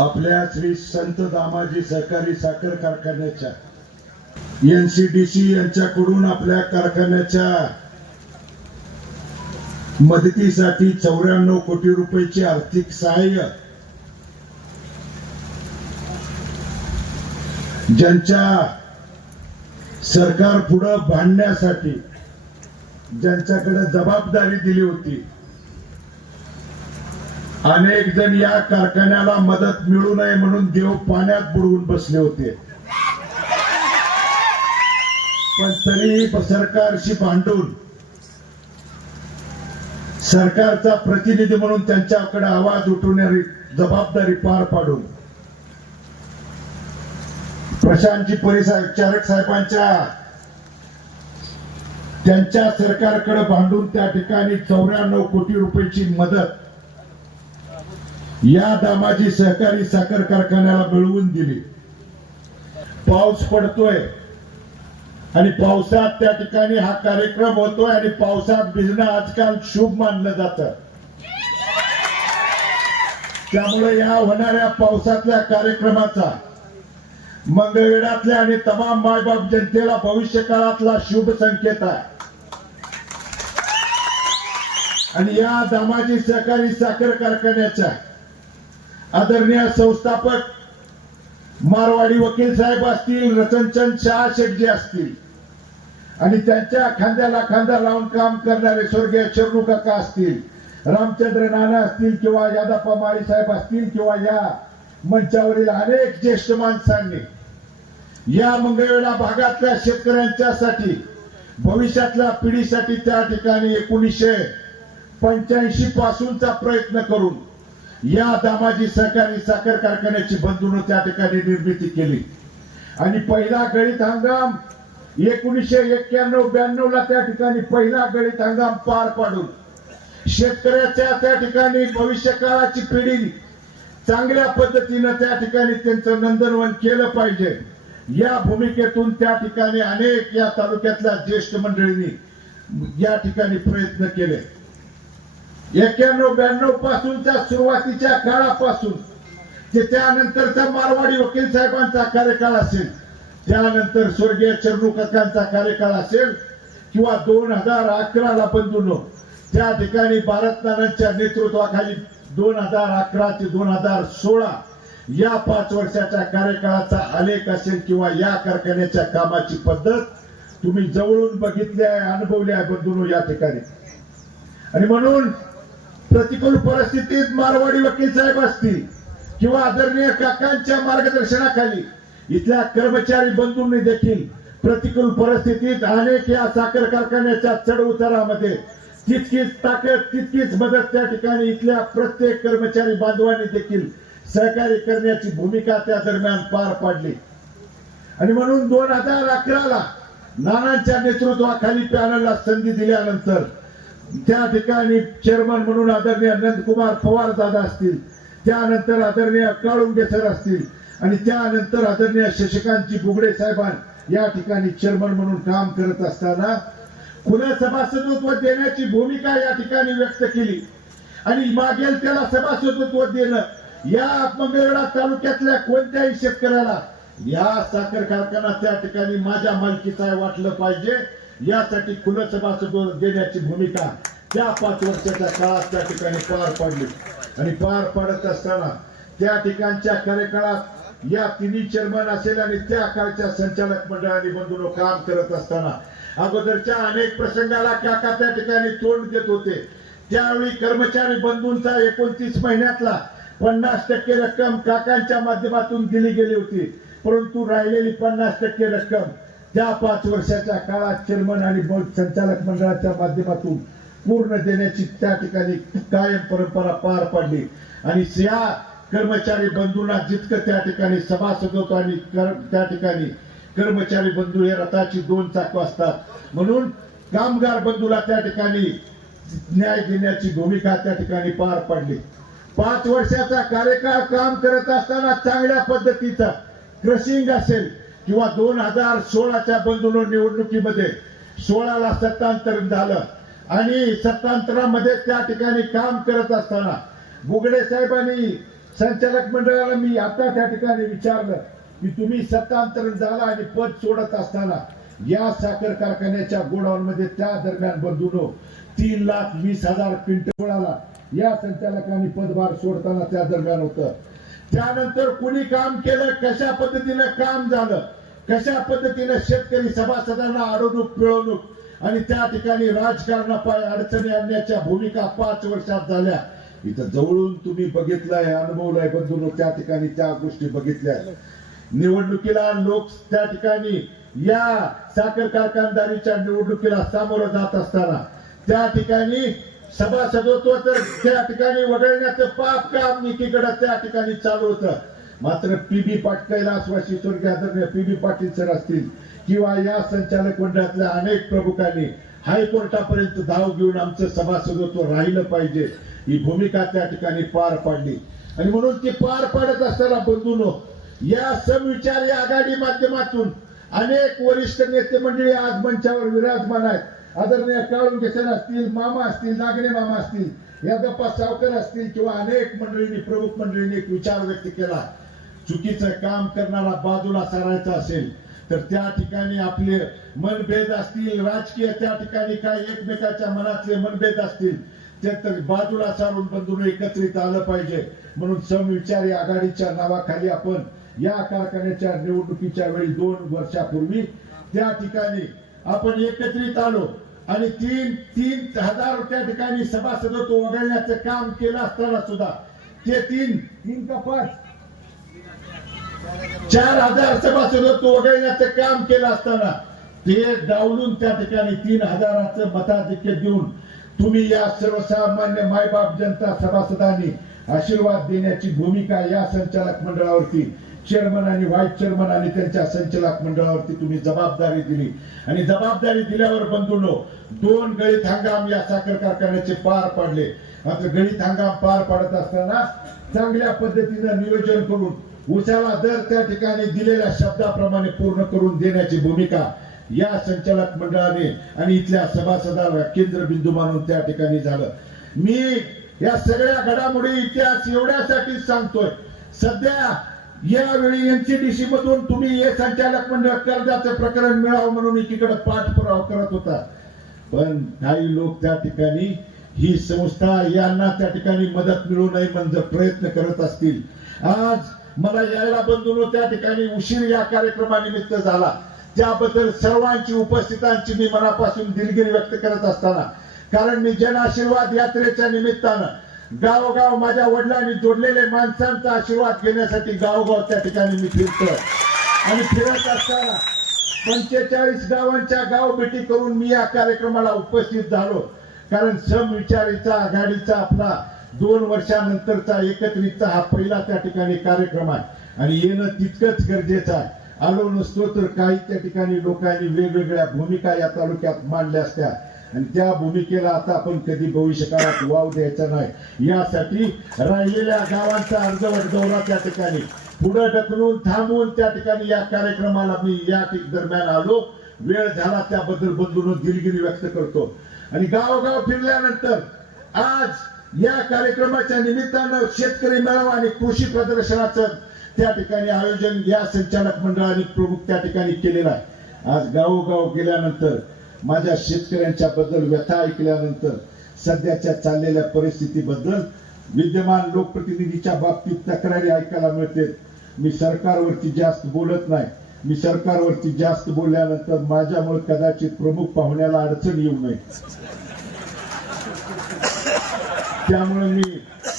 आपल्या श्री संत दामाजी सहकारी साखर कारखान्याच्या एन सी डी सी यांच्याकडून आपल्या कारखान्याच्या मदतीसाठी चौऱ्याण्णव कोटी रुपयाची आर्थिक सहाय्य ज्यांच्या सरकार पुढं भांडण्यासाठी ज्यांच्याकडे जबाबदारी दिली होती अनेक जण या कारखान्याला मदत मिळू नये म्हणून देव पाण्यात बुडवून बसले होते पण तरीही सरकारशी भांडून सरकारचा प्रतिनिधी म्हणून त्यांच्याकडे आवाज उठवण्याची जबाबदारी पार पाडून प्रशांतजी परिसाहेब चारक साहेबांच्या त्यांच्या सरकारकडे भांडून त्या ठिकाणी चौऱ्याण्णव कोटी रुपयाची मदत या दामाजी सहकारी साखर कारखान्याला मिळवून दिली पाऊस पडतोय आणि पावसात त्या ठिकाणी हा कार्यक्रम होतोय आणि पावसात भिजणं आजकाल शुभ मानलं जात त्यामुळे या होणाऱ्या पावसातल्या कार्यक्रमाचा मंगळवेडातल्या आणि तमाम मायबाप जनतेला भविष्य काळातला शुभ संकेत आहे आणि या दामाजी सहकारी साखर कारखान्याच्या आदरणीय संस्थापक मारवाडी वकील साहेब असतील रतनचंद शहा शेटजी असतील आणि त्यांच्या खांद्याला खांदा लावून काम करणारे स्वर्गीय चरणू काका असतील रामचंद्र नाना असतील किंवा यादाप्पा माळी साहेब असतील किंवा या मंचावरील अनेक ज्येष्ठ माणसांनी या मंगळवेळा भागातल्या शेतकऱ्यांच्यासाठी भविष्यातल्या पिढीसाठी त्या ठिकाणी एकोणीसशे पंच्याऐंशी पासूनचा प्रयत्न करून या दामाजी सहकारी साखर कारखान्याची बंधून त्या ठिकाणी निर्मिती केली आणि पहिला गळीत हंगाम एकोणीसशे एक्क्याण्णव ब्याण्णव ला त्या ठिकाणी पहिला गळीत हंगाम पार पाडून शेतकऱ्याच्या त्या ठिकाणी भविष्यकाळाची पिढी चांगल्या पद्धतीनं त्या ठिकाणी त्यांचं नंदनवन केलं पाहिजे या भूमिकेतून त्या ठिकाणी अनेक या तालुक्यातल्या ज्येष्ठ मंडळींनी या ठिकाणी प्रयत्न केले एक्क्याण्णव ब्याण्णव पासूनच्या सुरुवातीच्या काळापासून ते त्यानंतरचा मारवाडी वकील साहेबांचा कार्यकाळ असेल त्यानंतर स्वर्गीय चरणू काकांचा कार्यकाळ असेल किंवा दोन हजार अकराला त्या ठिकाणी भारतनारायणच्या नेतृत्वाखाली दोन हजार अकरा ते दोन हजार सोळा या पाच वर्षाच्या कार्यकाळाचा आलेख असेल किंवा या कारखान्याच्या कामाची पद्धत तुम्ही जवळून बघितली आहे अनुभवली आहे बंधुनो या ठिकाणी आणि म्हणून प्रतिकूल परिस्थितीत मारवाडी वकील साहेब असतील किंवा आदरणीय काकांच्या मार्गदर्शनाखाली इथल्या कर्मचारी बंधूंनी देखील प्रतिकूल परिस्थितीत अनेक या साखर कारखान्याच्या चढ उतारामध्ये तितकीच ताकद तितकीच मदत त्या ठिकाणी इथल्या प्रत्येक कर्मचारी बांधवांनी देखील सहकार्य करण्याची भूमिका त्या दरम्यान पार पाडली आणि म्हणून दोन हजार ला नानांच्या नेतृत्वाखाली पॅनलला संधी दिल्यानंतर त्या ठिकाणी चेअरमन म्हणून आदरणीय कुमार पवार दादा असतील त्यानंतर आदरणीय काळुंगे सर असतील आणि त्यानंतर आदरणीय शशिकांतजी बुगडे साहेबां या ठिकाणी चेअरमन म्हणून काम करत असताना पुन्हा सभासदत्व देण्याची भूमिका या ठिकाणी व्यक्त केली आणि मागेल त्याला सभासदत्व देणं या मंगळवेढा तालुक्यातल्या कोणत्याही शेतकऱ्याला या साखर कारखाना त्या ठिकाणी माझ्या मालकीचा वाटलं पाहिजे यासाठी खुलं सभासद देण्याची भूमिका त्या पाच वर्षाच्या काळात त्या ठिकाणी पार पडली आणि पार पडत असताना त्या ठिकाणच्या कार्यकाळात या तिन्ही चेअरमन असेल आणि त्या काळच्या संचालक मंडळाने बंधून काम करत असताना अगोदरच्या अनेक प्रसंगाला काका त्या ठिकाणी तोंड देत होते त्यावेळी कर्मचारी बंधूंचा एकोणतीस महिन्यातला पन्नास टक्के रक्कम काकांच्या माध्यमातून दिली गेली होती परंतु राहिलेली पन्नास टक्के रक्कम त्या पाच वर्षाच्या काळात चेअरमन आणि बोर्ड संचालक मंडळाच्या माध्यमातून पूर्ण देण्याची त्या ठिकाणी कायम परंपरा पार पाडली आणि या कर्मचारी बंधूंना जितकं त्या ठिकाणी सभासदत्व आणि त्या ठिकाणी कर्मचारी बंधू हे रथाची दोन चाकू असतात म्हणून कामगार बंधूला त्या ठिकाणी न्याय देण्याची भूमिका त्या ठिकाणी पार पाडली पाच वर्षाचा कार्यकाळ काम करत असताना चांगल्या पद्धतीचा क्रशिंग असेल किंवा दोन हजार सोळाच्या बंधुलो निवडणुकीमध्ये सोळाला सत्तांतरण झालं आणि सत्तांतरामध्ये त्या ठिकाणी काम करत असताना बुगडे साहेबांनी संचालक मंडळाला मी आता त्या ठिकाणी विचारलं की तुम्ही सत्तांतरण झाला आणि पद सोडत असताना या साखर कारखान्याच्या गोडाऊन मध्ये त्या दरम्यान बंधून तीन लाख वीस हजार क्विंटल या संचालकांनी पदभार सोडताना त्या दरम्यान होतं त्यानंतर कुणी काम केलं कशा पद्धतीनं काम झालं कशा पद्धतीनं शेतकरी सभासदांना अडवणूक पिळवणूक आणि त्या ठिकाणी अडचणी आणण्याच्या भूमिका पाच वर्षात झाल्या इथं जवळून तुम्ही बघितलंय अनुभवलंय बंधून त्या ठिकाणी त्या गोष्टी बघितल्या निवडणुकीला लोक त्या ठिकाणी या साखर कारखानदारीच्या निवडणुकीला सामोरं जात असताना त्या ठिकाणी सभासदत्व तर त्या ठिकाणी वगळण्याचं पाप काम निकड त्या ठिकाणी चालू होत मात्र पी बी पाटकैला आश्वासी स्वर्गीय पी बी पाटील सर असतील किंवा या संचालक मंडळातल्या अनेक प्रमुखांनी हायकोर्टापर्यंत धाव घेऊन आमचं सभासदत्व राहिलं पाहिजे ही भूमिका त्या ठिकाणी पार पाडली आणि म्हणून ती पार पाडत असताना बंधून या समविचारी आघाडी माध्यमातून अनेक वरिष्ठ नेते मंडळी आज मंचावर विराजमान आहेत आदरणीय काळू किशन असतील मामा असतील नागणे मामा असतील या गप्पा सावकर असतील किंवा अनेक मंडळींनी प्रमुख मंडळींनी एक विचार व्यक्त केला चुकीचं काम करणारा बाजूला सारायचा असेल तर त्या ठिकाणी आपले मनभेद असतील राजकीय त्या ठिकाणी काय एकमेकाच्या मनातले मनभेद असतील ते तर बाजूला सारून बंधून एकत्रित आलं पाहिजे म्हणून समविचारी आघाडीच्या नावाखाली आपण या कारखान्याच्या निवडणुकीच्या वेळी दोन वर्षापूर्वी त्या ठिकाणी आपण एकत्रित आलो आणि तीन तीन हजार त्या ठिकाणी सभासदत्व वगळण्याचं काम केलं असताना सुद्धा ते तीन तीन का चार हजार सभासदत्व वगळण्याचं काम केलं असताना ते डावलून त्या ठिकाणी तीन हजाराचं मताधिक्य देऊन तुम्ही या सर्वसामान्य मायबाप जनता सभासदांनी आशीर्वाद देण्याची भूमिका या संचालक मंडळावरती चेअरमन आणि व्हाईस चेअरमन आणि त्यांच्या संचालक मंडळावरती तुम्ही जबाबदारी दिली आणि जबाबदारी दिल्यावर बंधूंनो दोन गळीत हंगाम या साखर कारखान्याचे पार पाडले मात्र गळीत हंगाम पार पाडत असताना चांगल्या पद्धतीनं नियोजन करून उसाला दर त्या ठिकाणी दिलेल्या शब्दाप्रमाणे पूर्ण करून देण्याची भूमिका या संचालक मंडळाने आणि इथल्या सभासदाला केंद्रबिंदू मानून त्या ठिकाणी झालं मी या सगळ्या घडामोडी इतिहास एवढ्यासाठी सांगतोय सध्या यावेळी एनसीडीसी मधून तुम्ही हे संचालक मंडळ कर्जाचं प्रकरण मिळावं म्हणून एकीकडे पाठपुरावा करत होता पण काही लोक त्या ठिकाणी ही संस्था यांना त्या ठिकाणी मदत मिळू नये म्हणजे प्रयत्न करत असतील आज मला यायला बंधून त्या ठिकाणी उशीर या कार्यक्रमानिमित्त झाला त्याबद्दल सर्वांची उपस्थितांची मी मनापासून दिलगिरी व्यक्त करत असताना कारण मी जन आशीर्वाद यात्रेच्या निमित्तानं गावगाव माझ्या वडिलांनी जोडलेले माणसांचा आशीर्वाद घेण्यासाठी गावोगाव त्या ठिकाणी मी फिरतो आणि फिरत असताना पंचेचाळीस गावांच्या गाव भेटी करून मी या कार्यक्रमाला उपस्थित झालो कारण विचारीचा आघाडीचा आपला दोन वर्षानंतरचा एकत्रितचा हा पहिला त्या ठिकाणी कार्यक्रम आहे आणि येणं तितकंच गरजेचं आहे आलो नसतो तर काही त्या ठिकाणी लोकांनी वेगवेगळ्या भूमिका या तालुक्यात मांडल्या असत्या आणि त्या भूमिकेला आता आपण कधी भविष्यकाळात वाव द्यायचा नाही यासाठी राहिलेल्या गावांचा अर्ज वडगवला त्या ठिकाणी पुढे ढकलून थांबवून त्या ठिकाणी या कार्यक्रमाला मी या दरम्यान आलो वेळ झाला त्याबद्दल बंधून दिलगिरी व्यक्त करतो आणि गावोगाव फिरल्यानंतर आज या कार्यक्रमाच्या निमित्तानं शेतकरी मेळावा आणि कृषी प्रदर्शनाचं त्या ठिकाणी आयोजन या संचालक मंडळाने प्रमुख त्या ठिकाणी केलेलं आहे आज गावोगाव गेल्यानंतर माझ्या शेतकऱ्यांच्या बद्दल व्यथा ऐकल्यानंतर सध्याच्या चाललेल्या परिस्थितीबद्दल विद्यमान लोकप्रतिनिधीच्या बाबतीत तक्रारी ऐकायला मिळते मी सरकारवरती जास्त बोलत नाही मी सरकारवरती जास्त बोलल्यानंतर माझ्यामुळे कदाचित प्रमुख पाहुण्याला अडचण येऊ नये त्यामुळे मी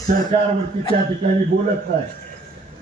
सरकारवरती त्या ठिकाणी बोलत नाही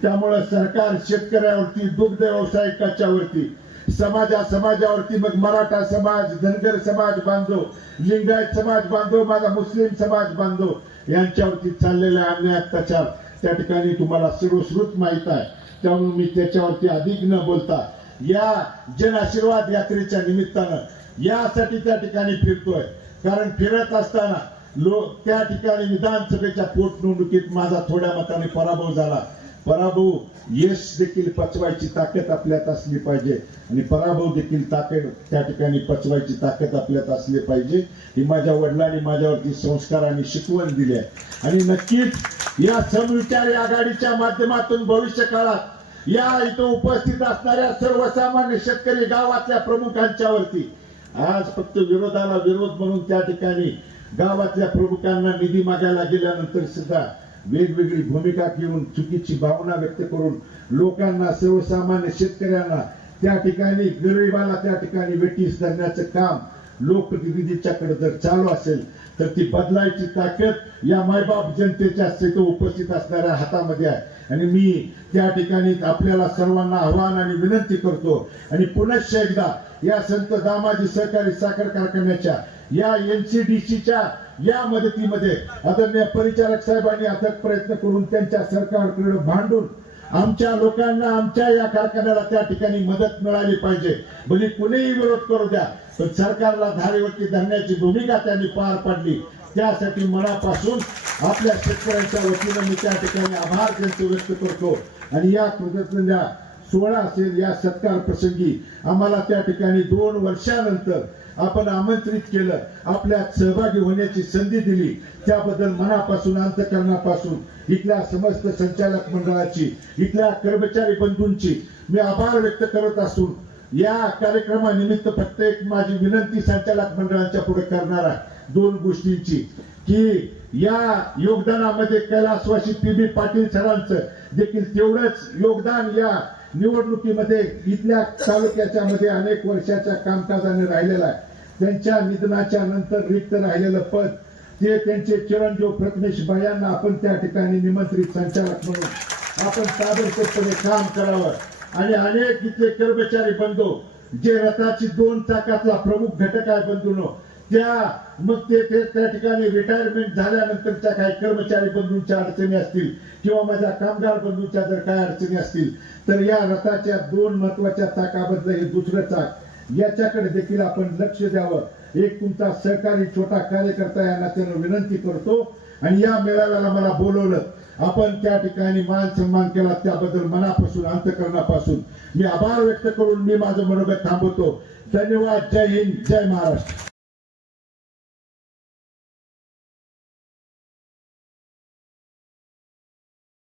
त्यामुळे सरकार शेतकऱ्यावरती दुग्ध व्यावसायिकाच्या वरती समाजा समाजावरती मग मराठा समाज धनगर समाज बांधव लिंगायत समाज बांधव माझा मुस्लिम समाज बांधव यांच्यावरती चाललेला अन्याय अत्याचार त्या ठिकाणी तुम्हाला सर्वश्रुत माहित आहे त्यामुळे मी त्याच्यावरती अधिक न बोलता या जन आशीर्वाद यात्रेच्या निमित्तानं यासाठी त्या ठिकाणी फिरतोय कारण फिरत असताना लोक त्या ठिकाणी विधानसभेच्या पोटनिवडणुकीत माझा थोड्या मताने पराभव झाला पराभव यश देखील पचवायची ताकद आपल्यात असली पाहिजे आणि पराभव देखील ताकद त्या ठिकाणी पचवायची ताकद आपल्यात असली पाहिजे ही माझ्या वडिलांनी माझ्यावरती संस्कार आणि शिकवण दिली आहे आणि नक्कीच या समविचारी आघाडीच्या माध्यमातून भविष्य काळात या इथं उपस्थित असणाऱ्या सर्वसामान्य शेतकरी गावातल्या प्रमुखांच्यावरती आज फक्त विरोधाला विरोध म्हणून त्या ठिकाणी गावातल्या प्रमुखांना निधी मागायला गेल्यानंतर सुद्धा वेगवेगळी भूमिका घेऊन चुकीची भावना व्यक्त करून लोकांना सर्वसामान्य शेतकऱ्यांना त्या ठिकाणी गरिबाला त्या ठिकाणी वेटीस धरण्याचं काम कडे जर चालू असेल तर ती बदलायची ताकद या मायबाप जनतेच्या तिथं उपस्थित असणाऱ्या हातामध्ये आहे आणि मी त्या ठिकाणी आपल्याला सर्वांना आव्हान आणि विनंती करतो आणि पुनश्च एकदा या संत दामाजी सहकारी साखर कारखान्याच्या या एनसीडीसीच्या या मदतीमध्ये आदरणीय परिचारक साहेबांनी अथक प्रयत्न करून त्यांच्या सरकारकडे भांडून आमच्या लोकांना आमच्या या कारखान्याला त्या ठिकाणी मदत मिळाली पाहिजे म्हणजे कुणीही विरोध करू द्या पण सरकारला धारेवरती धरण्याची भूमिका त्यांनी पार पाडली त्यासाठी मनापासून आपल्या शेतकऱ्यांच्या वतीनं मी त्या ठिकाणी आभार त्यांचे व्यक्त करतो आणि या कृतज्ञ सोहळा असेल या सत्कार प्रसंगी आम्हाला त्या ठिकाणी दोन वर्षानंतर आपण आमंत्रित केलं आपल्यात सहभागी होण्याची संधी दिली त्याबद्दल मनापासून अंतकरणापासून इथल्या समस्त संचालक मंडळाची इथल्या कर्मचारी बंधूंची मी आभार व्यक्त करत असून या कार्यक्रमानिमित्त फक्त एक माझी विनंती संचालक मंडळांच्या पुढे करणार आहे दोन गोष्टींची की या योगदानामध्ये कैलासवासी पी बी पाटील सरांचं देखील तेवढंच योगदान या निवडणुकीमध्ये इथल्या तालुक्याच्या मध्ये अनेक वर्षाच्या कामकाजाने राहिलेला आहे त्यांच्या निधनाच्या नंतर रिक्त राहिलेलं पद जे त्यांचे चिरंजीव प्रथमेश बायांना आपण त्या ठिकाणी निमंत्रित संचालक म्हणून आपण ताबडतोबपणे काम करावं आणि अनेक इथले कर्मचारी बंधू जे रथाची दोन चाकातला प्रमुख घटक आहे बंधून त्या मग ते त्या ठिकाणी रिटायरमेंट झाल्यानंतरच्या काही कर्मचारी बंधूंच्या अडचणी असतील किंवा माझ्या कामगार बंधूंच्या जर काय अडचणी असतील तर या रथाच्या दोन महत्वाच्या चाकाबद्दल हे दुसरं चाक याच्याकडे देखील आपण लक्ष द्यावं एक तुमचा सहकारी छोटा कार्यकर्ता यांना त्यांना विनंती करतो आणि या मेळाव्याला मला बोलवलं आपण त्या ठिकाणी मान सन्मान केला त्याबद्दल मनापासून अंतकरणापासून मी आभार व्यक्त करून मी माझं मनोगत थांबवतो धन्यवाद जय हिंद जय महाराष्ट्र